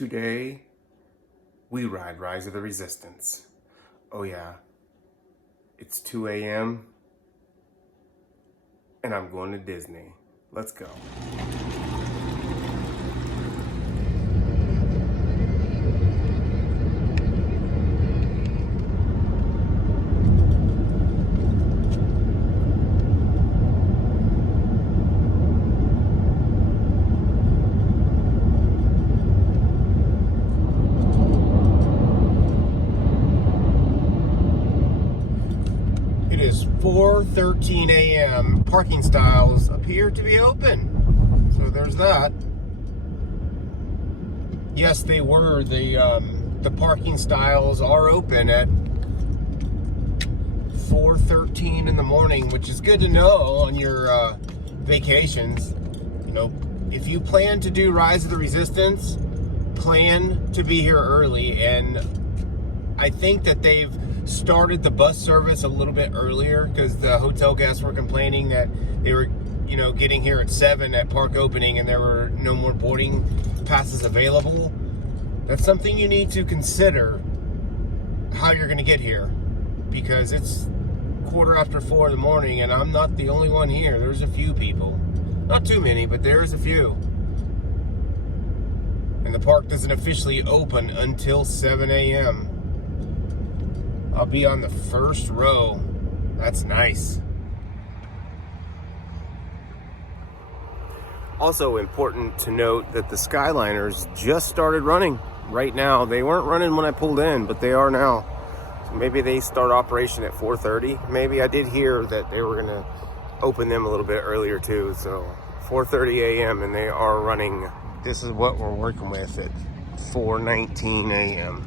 Today, we ride Rise of the Resistance. Oh yeah, it's 2 a.m. and I'm going to Disney. Let's go. It is 4:13 a.m. Parking styles appear to be open. So there's that. Yes, they were. The parking styles are open at 4:13 in the morning, which is good to know on your vacations. You know, if you plan to do Rise of the Resistance, plan to be here early. And I think that they've started the bus service a little bit earlier because the hotel guests were complaining that they were, getting here at 7 at park opening and there were no more boarding passes available. That's something you need to consider how you're going to get here, because it's 4:15 in the morning and I'm not the only one here. There's a few people, not too many, but there's a few, and the park doesn't officially open until 7 a.m. I'll be on the first row. That's nice. Also important to note that the Skyliners just started running right now. They weren't running when I pulled in, but they are now. So maybe they start operation at 4:30. Maybe I did hear that they were gonna open them a little bit earlier too. So 4:30 a.m. and they are running. This is what we're working with at 4:19 a.m.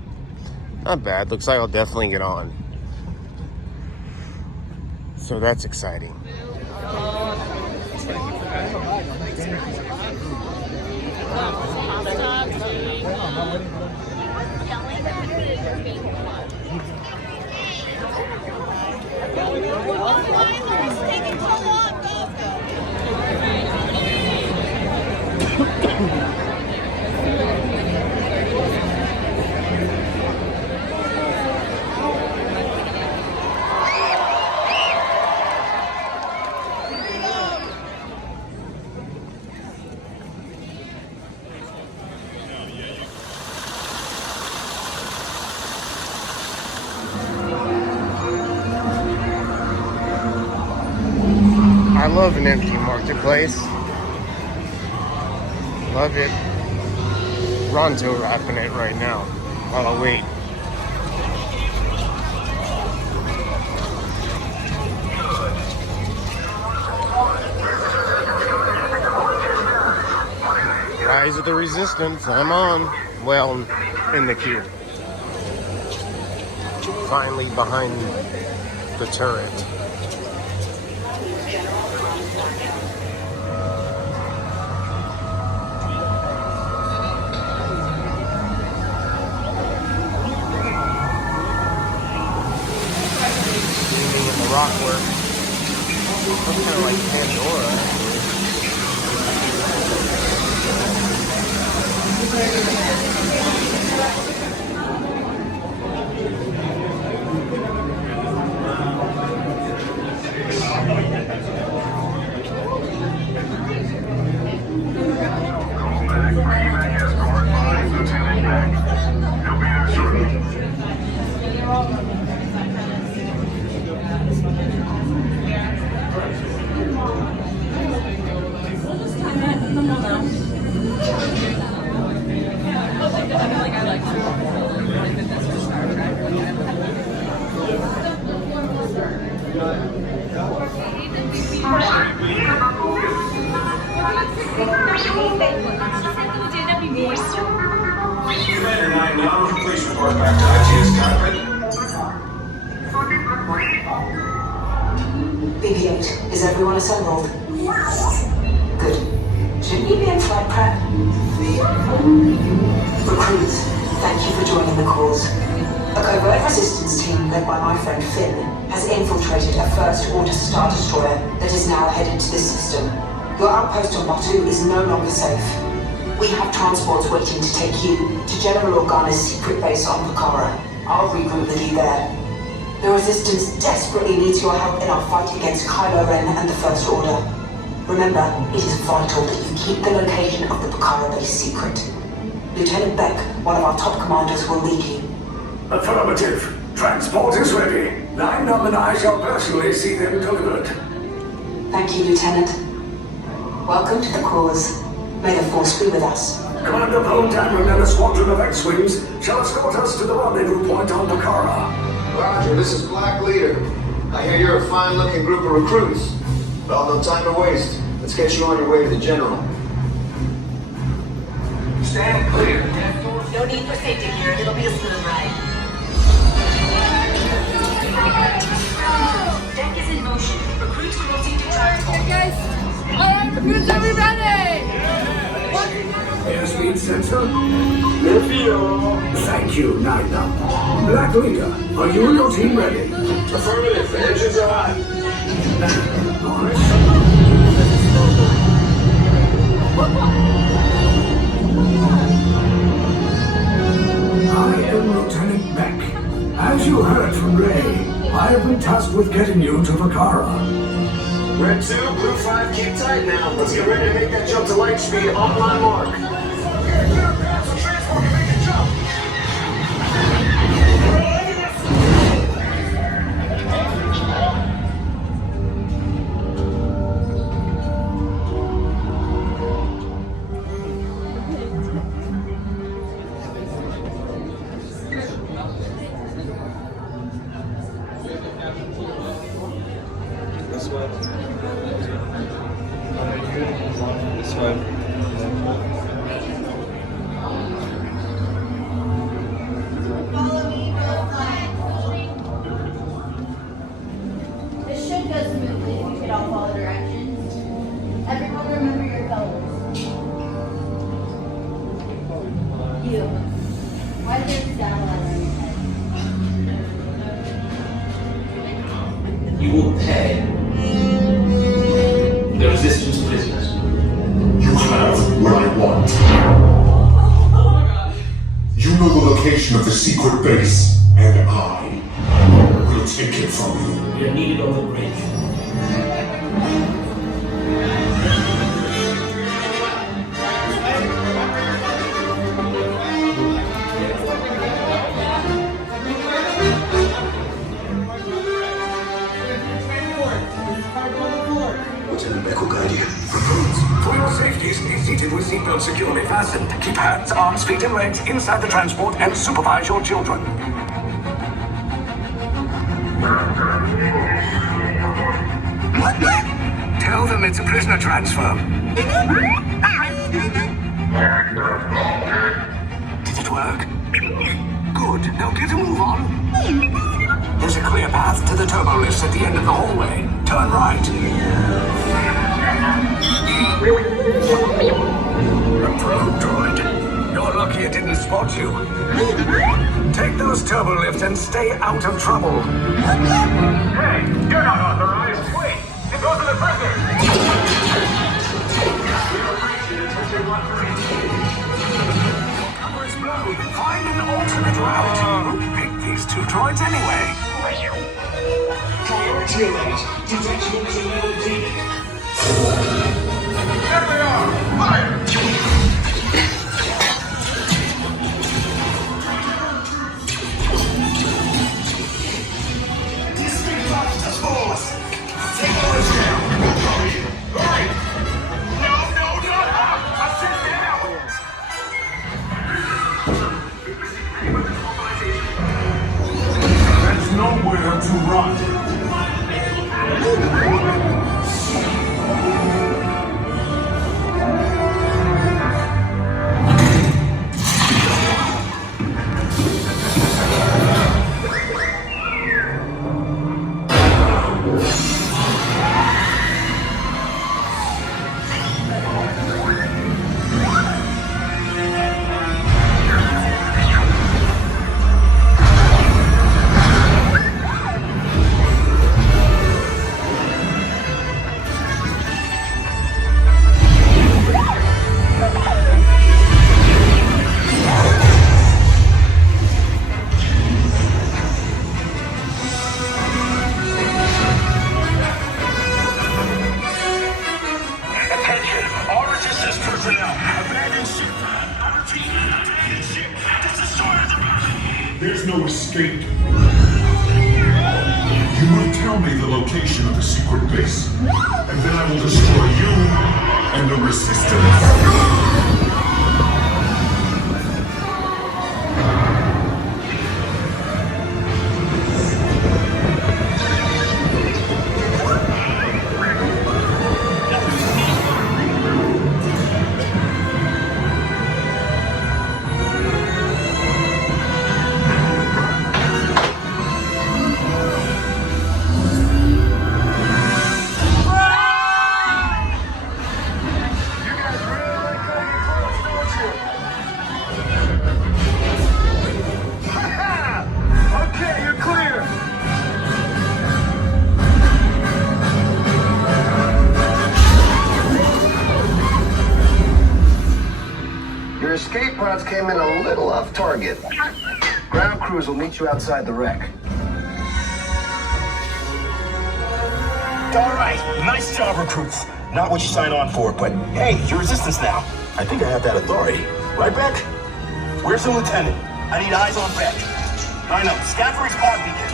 Not bad. Looks like I'll definitely get on. So that's exciting. I love an empty marketplace. Love it. Ronto wrapping it right now while I wait. Rise of the Resistance, I'm on. Well, in the queue. Finally behind the turret. Rockwork. Looks kind of like Pandora. BB-8, is everyone assembled? Good. Shouldn't you be in flight prep? Recruits, thank you for joining the cause. A covert resistance team led by my friend Finn has infiltrated a First Order Star Destroyer that is now headed to this system. Your outpost on Batu is no longer safe. We have transports waiting to take you to General Organa's secret base on Pucara. I'll regroup with you there. The Resistance desperately needs your help in our fight against Kylo Ren and the First Order. Remember, it is vital that you keep the location of the Pucara base secret. Lieutenant Beck, one of our top commanders, will lead you. Affirmative. Transport is ready. Nine Numb and I shall personally see them delivered. Thank you, Lieutenant. Welcome to the cause. May the Force be with us. Commander Poe Dameron and a squadron of X-Wings shall escort us to the rendezvous point on Pucara. Roger, this is Black Leader. I hear you're a fine-looking group of recruits. Well, no time to waste. Let's get you on your way to the General. Stand clear. No need for safety here. It'll be a smooth ride. Deck is in motion. Recruits will proceed to transport. Hey guys! Alright, recruits, are we ready? Airspeed sensor? Thank you, Nine Numb. Black Leader, are you and your team ready? Affirmative. Engines are hot. I am Lieutenant Beck. As you heard from Ray, I have been tasked with getting you to Pucara. Red 2, Blue 5, keep tight now. Let's get ready to make that jump to light speed on my mark. Okay, clear path so transport can make a jump. This one. This one. This should go smoothly if you could all follow directions. Everyone remember your colors. You. Why is there a satellite on your head? You will pay the Resistance prisoners. You have what I want. You know the location of the secret base, and I will take it from you. We are needed on the bridge. Lieutenant Beck will guide you. For your safety, stay seated with seatbelts securely fastened. Keep hands, arms, feet, and legs inside the transport and supervise your children. Tell them it's a prisoner transfer. Did it work? Good. Now get a move on. There's a clear path to the turbo lifts at the end of the hallway. Turn right. A probe droid. You're lucky it didn't spot you. Take those turbo lifts and stay out of trouble. Hey, you're not authorized. Wait, it goes to the prisoners. Cover is blown. Find an alternate route. Who picked these two droids anyway? Priority alert. Detachment to level D. There they are! Fire! Disconnect to force. Take those down. Abandon ship! I repeat, abandon ship! This destroyer is about. There's no escape. You will tell me the location of the secret base, and then I will destroy you and the Resistance. Okay, you're clear. Your escape pods came in a little off target. Ground crews will meet you outside the wreck. All right, nice job, recruits. Not what you signed on for, but hey, you're Resistance now. I think I have that authority. Right, Beck? Where's the lieutenant? I need eyes on Beck. I know, scan for his pod beacon.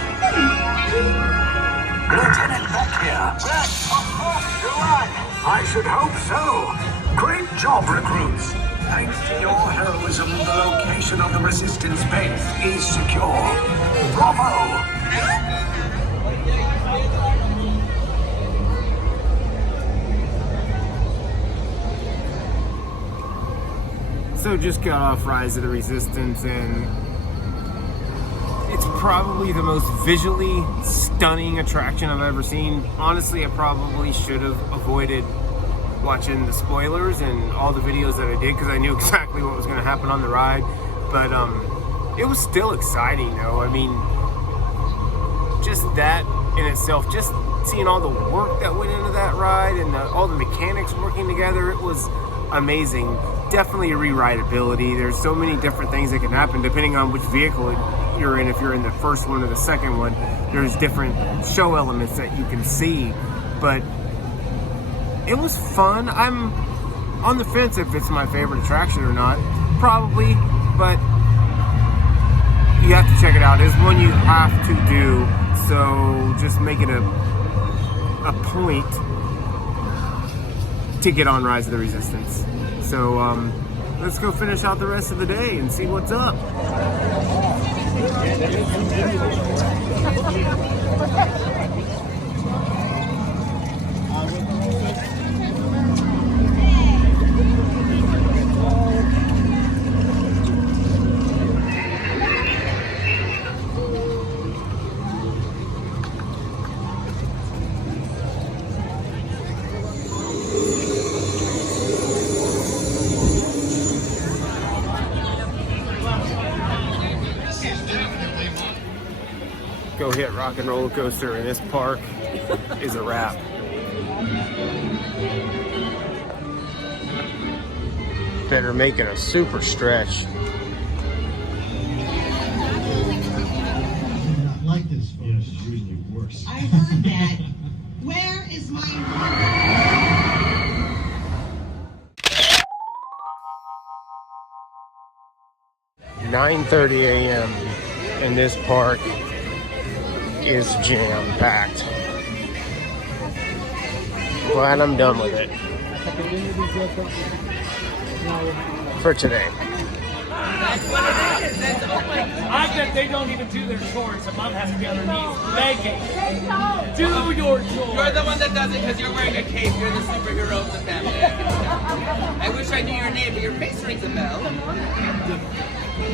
Lieutenant Beck here. Beck, you're right. I should hope so. Great job, recruits. Thanks to your heroism, the location of the Resistance base is secure. Bravo! So just got off Rise of the Resistance, and it's probably the most visually stunning attraction I've ever seen. Honestly, I probably should have avoided watching the spoilers and all the videos that I did because I knew exactly what was going to happen on the ride. But it was still exciting, though. I mean, just that in itself, just seeing all the work that went into that ride and all the mechanics working together, it was amazing. Definitely a rewritability. There's so many different things that can happen depending on which vehicle you're in. If you're in the first one or the second one, there's different show elements that you can see. But it was fun. I'm on the fence if it's my favorite attraction or not. Probably, but you have to check it out. It's one you have to do. So just make it a point to get on Rise of the Resistance. So let's go finish out the rest of the day and see what's up. Go hit Rock and Roller Coaster in this park is a wrap. Better make it a super stretch. Not like this, folks. Yes, it's usually worse. I heard that. Where is my 9:30 a.m. and this park is jam-packed. Glad I'm done with it for today. That's what it is. That's, oh my God. I bet they don't even do their chores. So mom has to be on her knees begging. Do your chores. You're the one that does it because you're wearing a cape. You're the superhero of the family. I wish I knew your name, but your face rings a bell.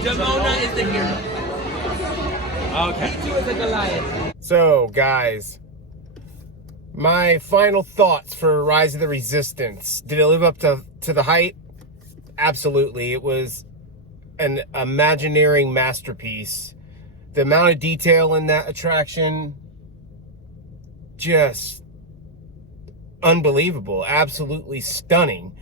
Demona is the hero. Okay. He too is a Goliath. So, guys, my final thoughts for Rise of the Resistance. Did it live up to the hype? Absolutely. It was an Imagineering masterpiece. The amount of detail in that attraction, just unbelievable. Absolutely stunning.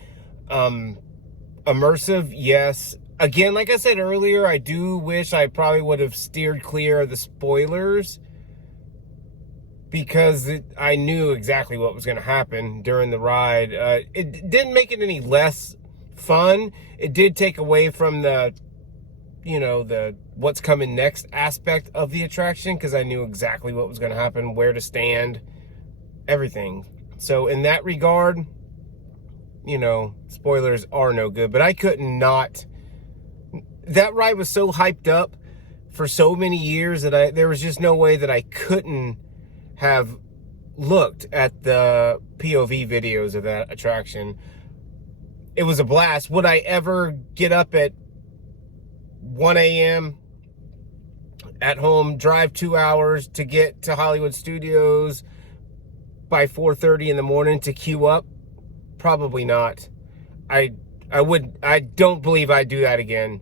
Immersive, yes. Again, like I said earlier, I do wish I probably would have steered clear of the spoilers because I knew exactly what was going to happen during the ride. It didn't make it any less fun. It did take away from the, you know, the what's coming next aspect of the attraction, because I knew exactly what was going to happen, where to stand, everything. So in that regard, you know, spoilers are no good. But I could not. That ride was so hyped up for so many years that there was just no way that I couldn't have looked at the POV videos of that attraction. It was a blast. Would I ever get up at 1 a.m. at home, drive 2 hours to get to Hollywood Studios by 4:30 in the morning to queue up? Probably not. I don't believe I'd do that again.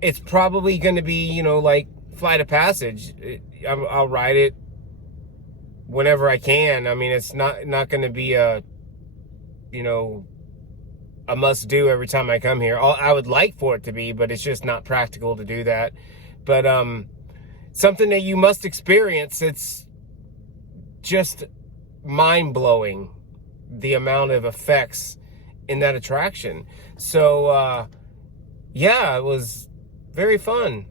It's probably going to be, you know, like Flight of Passage. I'll ride it whenever I can. I mean, it's not going to be a, you know, a must do every time I come here. I would like for it to be, but it's just not practical to do that. But something that you must experience. It's just mind-blowing, the amount of effects in that attraction. So yeah, it was very fun.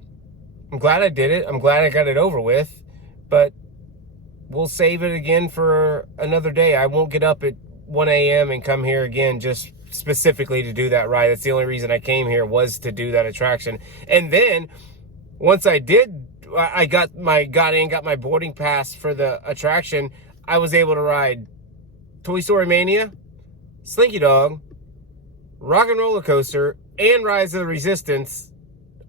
I'm glad I did it. I'm glad I got it over with, but we'll save it again for another day. I won't get up at 1 a.m. and come here again just specifically to do that ride. That's the only reason I came here, was to do that attraction. And then once I did, I got my boarding pass for the attraction, I was able to ride Toy Story Mania, Slinky Dog, Rock and Roller Coaster, and Rise of the Resistance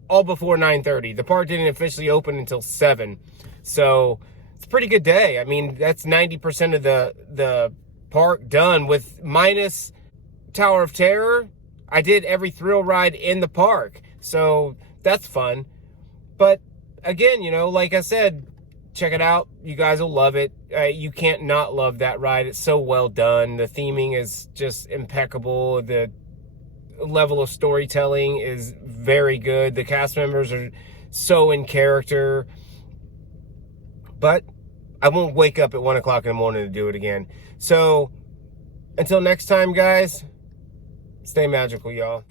all before 9:30. The park didn't officially open until 7. So it's a pretty good day. I mean, that's 90% of the park done, with minus Tower of Terror. I did every thrill ride in the park. So that's fun. But again, you know, like I said, check it out. You guys will love it. You can't not love that ride. It's so well done. The theming is just impeccable. The level of storytelling is very good. The cast members are so in character. But I won't wake up at 1 o'clock in the morning to do it again. So until next time, guys, stay magical, y'all.